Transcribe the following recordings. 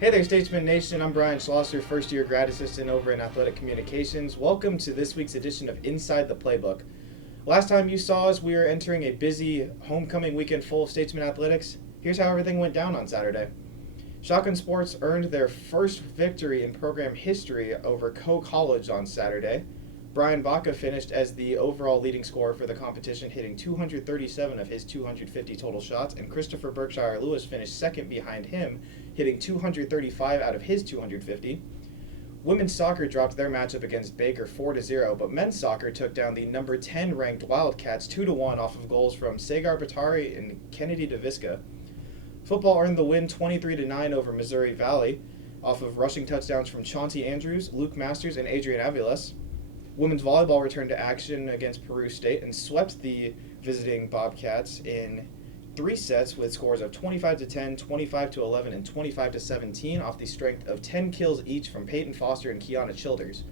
Hey there, Statesman Nation. I'm Brian Schlosser, first-year grad assistant over in Athletic Communications. Welcome to this week's edition of Inside the Playbook. Last time you saw us, we were entering a busy homecoming weekend full of Statesman athletics. Here's how everything went down on Saturday. Shotgun Sports earned their first victory in program history over Coe College on Saturday. Brian Baca finished as the overall leading scorer for the competition, hitting 237 of his 250 total shots, and Christopher Berkshire Lewis finished second behind him, hitting 235 out of his 250. Women's soccer dropped their matchup against Baker 4-0, but men's soccer took down the number 10 ranked Wildcats 2-1 off of goals from Sagar Batari and Kennedy DeVisca. Football earned the win 23-9 over Missouri Valley off of rushing touchdowns from Chauncey Andrews, Luke Masters, and Adrian Aviles. Women's volleyball returned to action against Peru State and swept the visiting Bobcats in 3 sets with scores of 25-10, 25-11, and 25-17 off the strength of 10 kills each from Peyton Foster and Kiana Childers.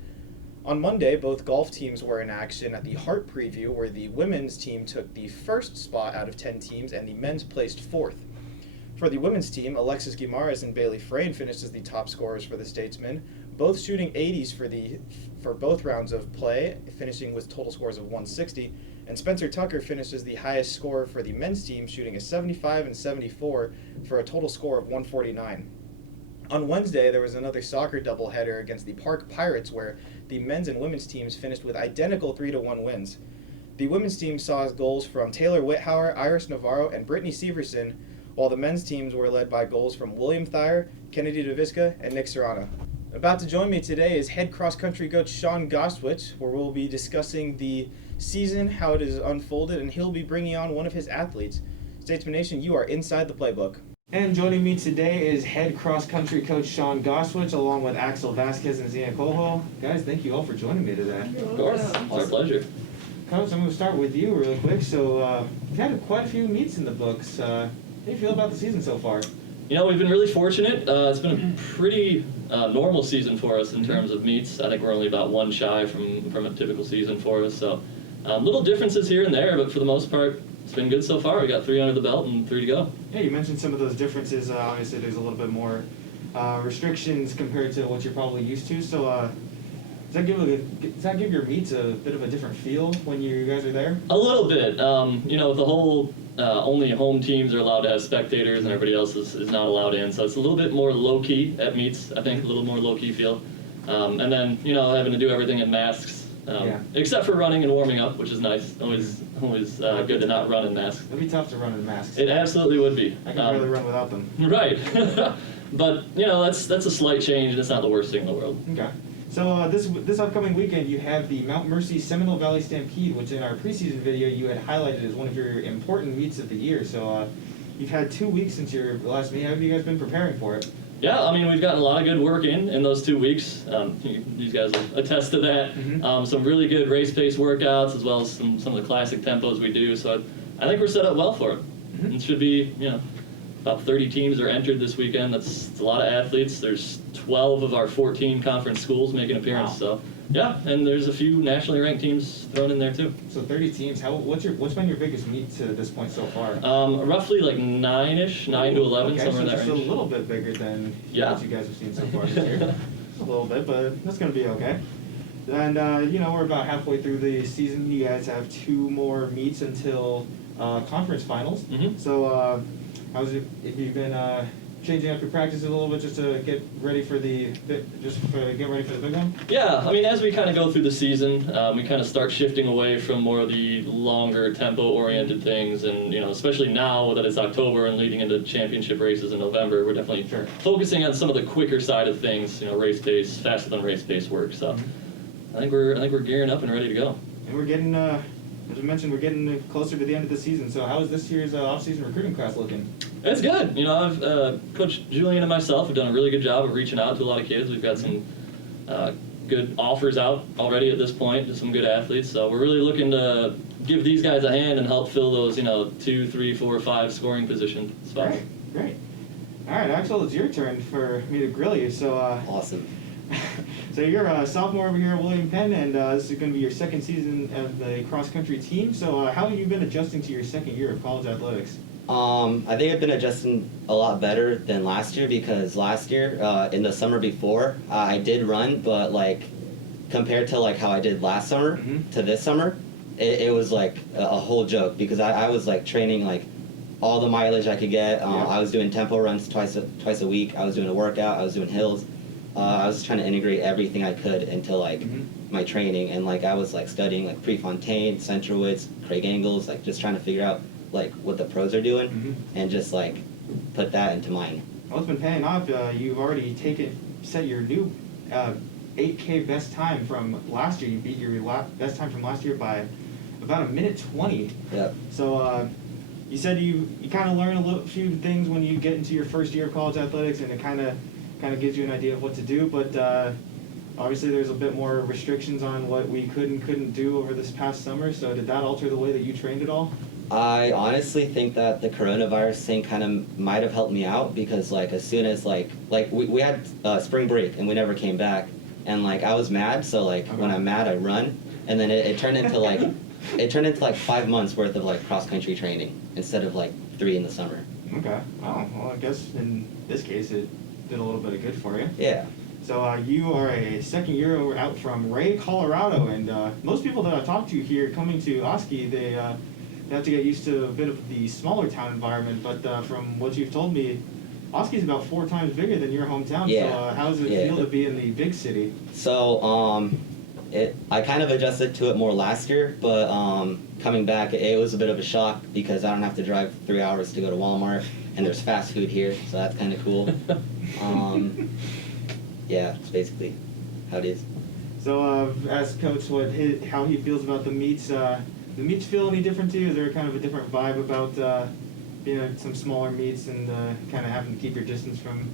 On Monday, both golf teams were in action at the Hart Preview, where the women's team took the first spot out of 10 teams and the men's placed fourth. For the women's team, Alexis Guimaraes and Bailey Frayne finished as the top scorers for the Statesmen, both shooting 80s for both rounds of play, finishing with total scores of 160, and Spencer Tucker finished as the highest scorer for the men's team, shooting a 75 and 74 for a total score of 149. On Wednesday, there was another soccer doubleheader against the Park Pirates, where the men's and women's teams finished with identical 3-1 wins. The women's team saw goals from Taylor Whithauer, Iris Navarro, and Brittany Severson, while the men's teams were led by goals from William Thayer, Kennedy DeVisca, and Nick Serrano. About to join me today is head cross-country coach Coach Gosewisch, where we'll be discussing the season, how it has unfolded, and he'll be bringing on one of his athletes. Statesman Nation, you are inside the playbook. And joining me today is head cross-country coach Coach Gosewisch, along with Axel Vasquez and Xena Coho. Guys, thank you all for joining me today. Of course, it's our pleasure. Coach, I'm going to start with you really quick. So, you've had quite a few meets in the books. How do you feel about the season so far? You know, we've been really fortunate. It's been a pretty normal season for us in terms of meets. I think we're only about one shy from a typical season for us. So little differences here and there, but for the most part, it's been good so far. We got 3 under the belt and 3 to go. Yeah, you mentioned some of those differences. Obviously, there's a little bit more restrictions compared to what you're probably used to. So does that give your meets a bit of a different feel when you guys are there? A little bit. You know, the whole only home teams are allowed to have spectators and everybody else is not allowed in. So it's a little bit more low-key at meets, I think, a little more low-key feel. And then, you know, having to do everything in masks, except for running and warming up, which is nice. Always good to not run in masks. It'd be tough to run in masks. It absolutely would be. I can barely run without them. Right. But, you know, that's a slight change, and it's not the worst thing in the world. Okay. So this upcoming weekend, you have the Mount Mercy Seminole Valley Stampede, which in our preseason video you had highlighted as one of your important meets of the year. So you've had 2 weeks since your last meet. How have you guys been preparing for it? Yeah, I mean, we've gotten a lot of good work in those 2 weeks. These guys will attest to that. Mm-hmm. Some really good race-paced workouts, as well as some of the classic tempos we do. So I think we're set up well for it. Mm-hmm. It should be, you know, about 30 teams are entered this weekend. That's a lot of athletes. There's 12 of our 14 conference schools make an appearance. Wow. So yeah, and there's a few nationally ranked teams thrown in there too. So 30 teams. What's been your biggest meet to this point so far? Roughly like 9-ish, 9 to 11, okay, somewhere so in that just range. a little bit bigger than what you guys have seen so far this year. A little bit, but that's going to be okay. And you know, we're about halfway through the season. You guys have 2 more meets until conference finals. Mm-hmm. So have you been changing up your practices a little bit just to get ready for the big one? Yeah, I mean, as we kind of go through the season, we kind of start shifting away from more of the longer tempo-oriented things, and you know, especially now that it's October and leading into championship races in November, we're definitely focusing on some of the quicker side of things. You know, race pace, faster than race pace work. So I think we're gearing up and ready to go. And we're getting, as I mentioned, we're getting closer to the end of the season. So how is this year's off-season recruiting class looking? It's good. You know, Coach Julian and myself have done a really good job of reaching out to a lot of kids. We've got some good offers out already at this point to some good athletes. So we're really looking to give these guys a hand and help fill those, you know, 2, 3, 4, 5 scoring position spots. Great. All right, Axel, it's your turn for me to grill you. So awesome. So you're a sophomore over here at William Penn, and this is going to be your second season of the cross-country team. So how have you been adjusting to your second year of college athletics? I think I've been adjusting a lot better than last year because last year, in the summer before, I did run, but like compared to like how I did last summer to this summer, it was like a whole joke because I was like training like all the mileage I could get. I was doing tempo runs twice a week. I was doing a workout. I was doing hills. I was trying to integrate everything I could into like my training, and like I was like studying like Prefontaine, Centrowitz, Craig Angles, like just trying to figure out like what the pros are doing and just like put that into mine. Well, it's been paying off. You've already set your new 8K best time from last year. You beat your best time from last year by about 1:20. Yep. So you said you kind of learn a few things when you get into your first year of college athletics, and it kind of gives you an idea of what to do. But obviously, there's a bit more restrictions on what we could and couldn't do over this past summer. So did that alter the way that you trained at all? I honestly think that the coronavirus thing kind of might have helped me out because like as soon as like we had spring break and we never came back, and like I was mad, so like when I'm mad I run, and then it turned into like it turned into like 5 months worth of like cross country training instead of like 3 in the summer. Okay. Oh, well, I guess in this case it did a little bit of good for you. Yeah. So you are a second year out from Ray, Colorado, and most people that I talk to here coming to Oski, they have to get used to a bit of the smaller town environment. But from what you've told me, Oski's about 4 times bigger than your hometown. Yeah. So how does it feel to be in the big city? So I kind of adjusted to it more last year, but coming back it was a bit of a shock because I don't have to drive 3 hours to go to Walmart, and there's fast food here, so that's kind of cool. Yeah, it's basically how it is. So ask Coach how he feels about the meets. The meets feel any different to you? Is there kind of a different vibe about being at some smaller meets and kind of having to keep your distance from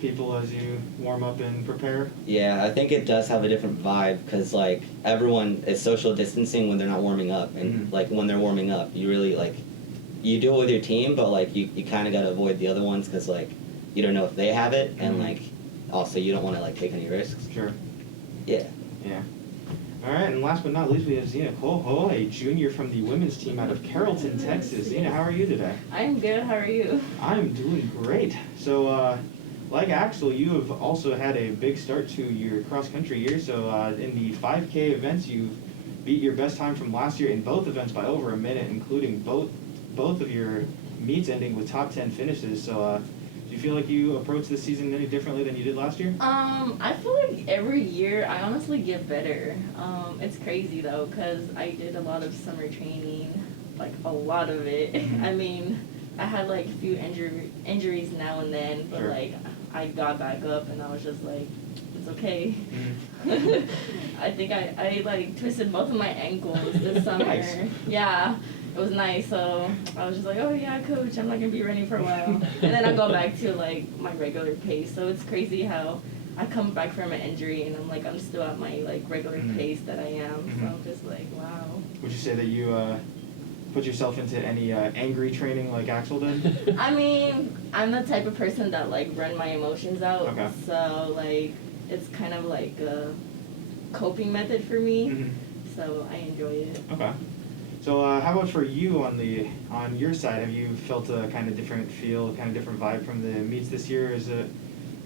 people as you warm up and prepare? Yeah, I think it does have a different vibe because like everyone is social distancing when they're not warming up, and like when they're warming up, you really like you do it with your team, but like you kind of got to avoid the other ones because like you don't know if they have it, and like also you don't want to like take any risks. Sure. Yeah. Yeah. All right, and last but not least, we have Xena Coho, a junior from the women's team out of Carrollton, Texas. Xena, how are you today? I'm good. How are you? I'm doing great. So, like Axel, you have also had a big start to your cross-country year. So, in the 5K events, you beat your best time from last year in both events by over a minute, including both of your meets ending with top 10 finishes. So, do you feel like you approach this season any differently than you did last year? I feel like every year I honestly get better. It's crazy though, because I did a lot of summer training, like a lot of it. I mean, I had like a few injuries now and then, but like I got back up and I was just like, it's okay. I think I like twisted both of my ankles this summer. Nice. Yeah. It was nice, so I was just like, oh yeah, coach, I'm not gonna be running for a while. And then I go back to like my regular pace. So it's crazy how I come back from an injury and I'm still at my like regular pace that I am. So I'm just like, wow. Would you say that you put yourself into any angry training like Axel did? I mean, I'm the type of person that like run my emotions out. Okay. So like it's kind of like a coping method for me. So I enjoy it. Okay. So how about for you on your side? Have you felt a kind of different feel, kind of different vibe from the meets this year? Or is it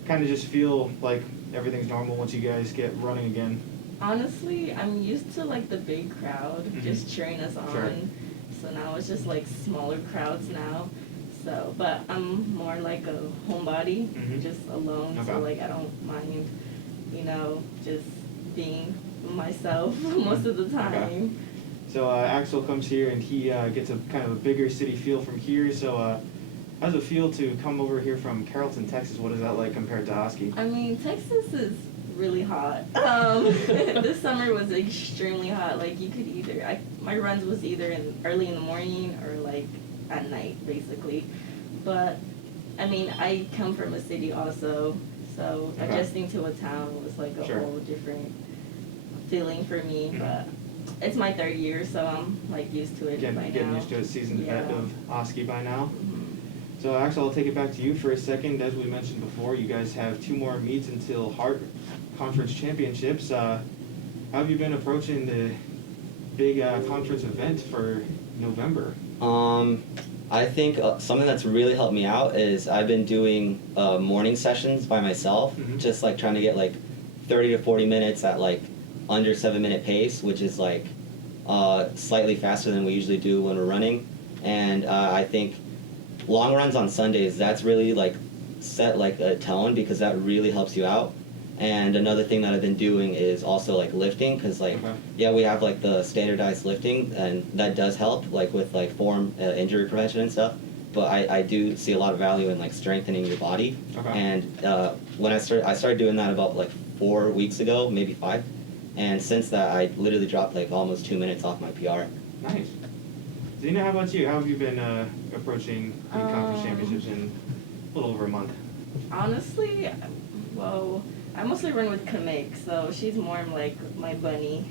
kind of just feel like everything's normal once you guys get running again? Honestly, I'm used to like the big crowd just cheering us on. Sure. So now it's just like smaller crowds now. So, but I'm more like a homebody, just alone. Okay. So like I don't mind, just being myself most of the time. Okay. So Axel comes here and he gets a kind of a bigger city feel from here. So how does it feel to come over here from Carrollton, Texas? What is that like compared to Oski? I mean, Texas is really hot. This summer was extremely hot. Like you could my runs was either early in the morning or like at night, basically. But I mean, I come from a city also, so adjusting to a town was like a whole different feeling for me. But it's my 3rd year, so I'm like used to it by now. Getting used to a seasoned vet of Oski by now. So Axel, I'll take it back to you for a second. As we mentioned before, you guys have 2 more meets until Hart Conference Championships. How have you been approaching the big conference event for November? I think something that's really helped me out is I've been doing morning sessions by myself, just like trying to get like 30 to 40 minutes at like under 7-minute pace, which is like slightly faster than we usually do when we're running. And I think long runs on Sundays, that's really like set like a tone because that really helps you out. And another thing that I've been doing is also like lifting, because like yeah, we have like the standardized lifting, and that does help like with like form injury prevention and stuff. But I do see a lot of value in like strengthening your body. And when I started doing that about like 4 weeks ago, maybe 5, and since that I literally dropped like almost 2 minutes off my PR. Nice. Xena, how about you? How have you been approaching the conference championships in a little over a month? Honestly, well, I mostly run with Kamik, so she's more like my bunny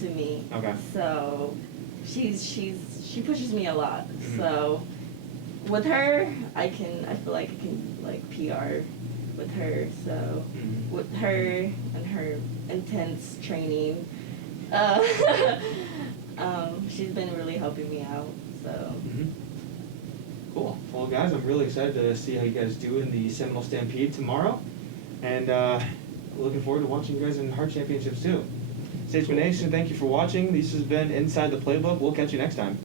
to me. Okay. So she pushes me a lot. So with her, I feel like I can like PR with her. So with her and her intense training, she's been really helping me out. So. Cool. Well, guys, I'm really excited to see how you guys do in the Seminole Stampede tomorrow, and looking forward to watching you guys in Heart Championships too. Statesman Nation, thank you for watching. This has been Inside the Playbook. We'll catch you next time.